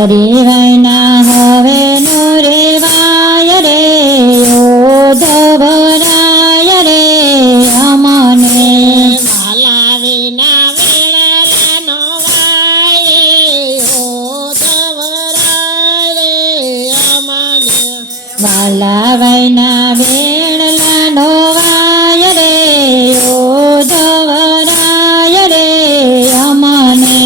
હરિવૈના હવે નો રેવાય રે ઉદ્ધવરાય રે અમને વાલા વિના વેળલા નો વાય ઉદ્ધવરાય રે અમને વાલા વૈના વેણલા નો વાય રે ઉદ્ધવરાય રે અમને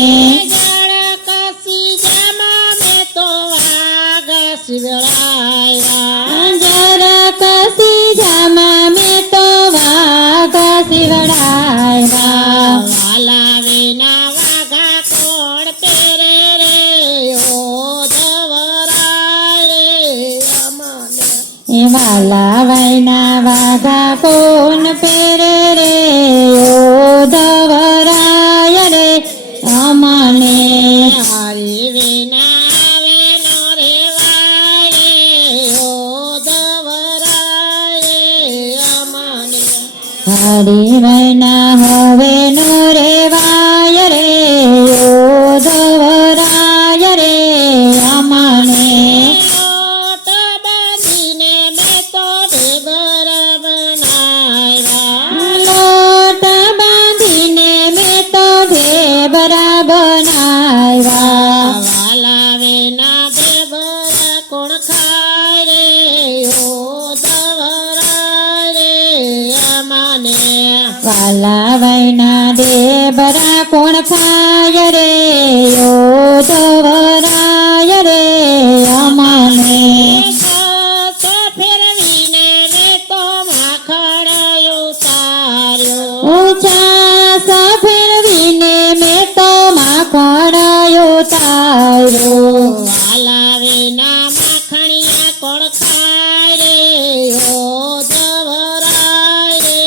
જળ કસી જમા મેં તો વાગ શિવરાયા જર કસી જામા મેં તો વાઘ શિવડાયા વાલા વિના વાઘા કોણ પેરે રે ઉદ્ધવરાય રે અમને વાલા વૈના વાઘા કોણ પેરે રે ઉદ્ધવરાય રે અમને હરી વિના વેનો રે વાય ઉદ્ધવરાય રે અમને હરિવૈના હવે નો રેવાય રે ઉદ્ધવરાય રે અમને લોટ બાંધીને મેં તો ઢેબર બનાવ્યા લોટ બાંધીને મેં તો ઢેબરા બનાવ્યા વાલા વિના ઢેબર કોણ ખાય રે ઉદ્ધવરાય રે અમને વાલા વૈના ઢેબરા કોણ ખાય રે ઉદ્ધવરાય રે અમને સાસો ફેરવીને મેં તો માખણ ઉતાર્યો ઊંચા સફેરવીને મેં તો માખણ ઉતાર્યો વાલા વિના માખણિયા કોણ ખાય રે ઉદ્ધવરાય રે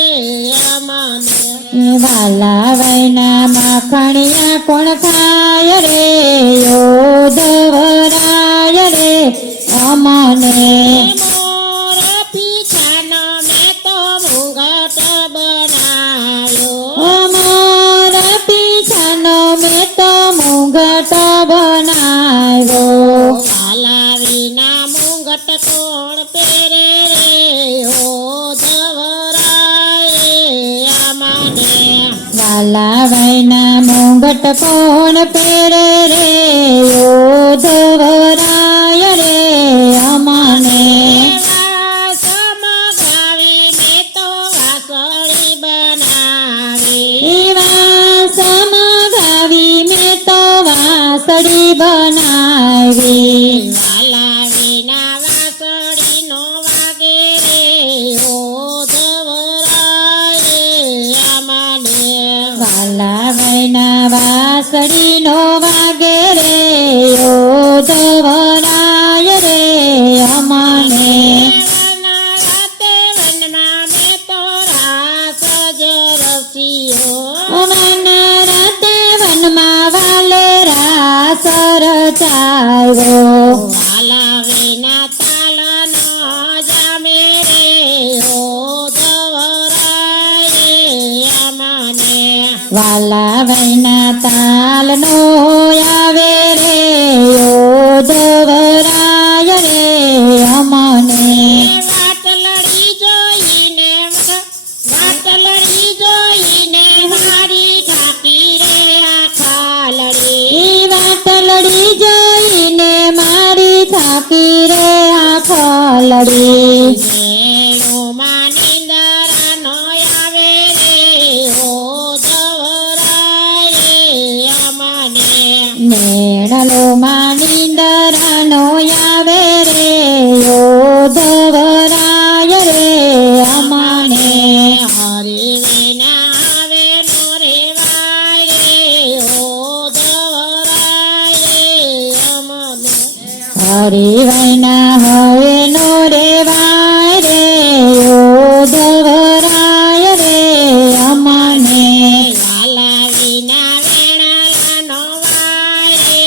અમને વાલા વૈના માખણિયા કોણ ખાય રે ઉદ્ધવરાય રે અમને મોર પીછાનો મેં તો મુંગટ બનાવ્યો મારા પીછાનો મેં તો મુંગટ બનાવ્યો વાલા વિના મુંગટ કોણ પહેરે રે ઉદ્ધવરાય રે અમને વાલા વૈના મુંગટ કોણ પહેરે રે ઉદ્ધવરાય રે અમને સમગાવી મેં તો વાસળી બનાવી સમગાવી મેં તો વાસળી બનાવી વાલા વિના વાસળી નો વાગે રે ઉદ્ધવરાય રે અમને વાલા વૈના વાસળી નો વાગે રે ઉદ્ધવરાય રે અમને રાતે વનમાં મેં તો રાસ જ રચ્યો રાતે વનમાં વાલે રાસ રચાયો વાલા વિના તાલનો જામે રે ઉદ્ધવરાય રે અમને વાલા વૈના તાલનો આવે રે ઉદ્ધવરાય રે અમને વાટલડી જોઈને મારી ઠાકી રે આખા લડી વાટલડી જોઈને મારી થાકી રે આંખો લડી વેણુમાં નિંદરા નો આવે રે ઉદ્ધવરાય રે અમને નેણલો નીંદરાનો આવે રે ઉદ્ધવરાય રે અમને હરી વિના આવે નો રેવાય રે ઉદ્ધવરાય રે અમને હરિવૈના હવે નો રેવાય રે ઉદ્ધવરાય રે અમને વાલા વિના વેણલા નો વાય રે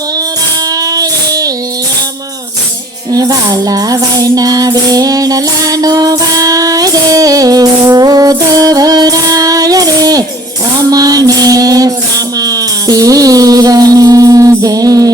ઉદ્ધવરાય રે અમને વાલા વૈના વેણલાનો વાય રે ઉદ્ધવરાય રે અમને રામા તીરની રે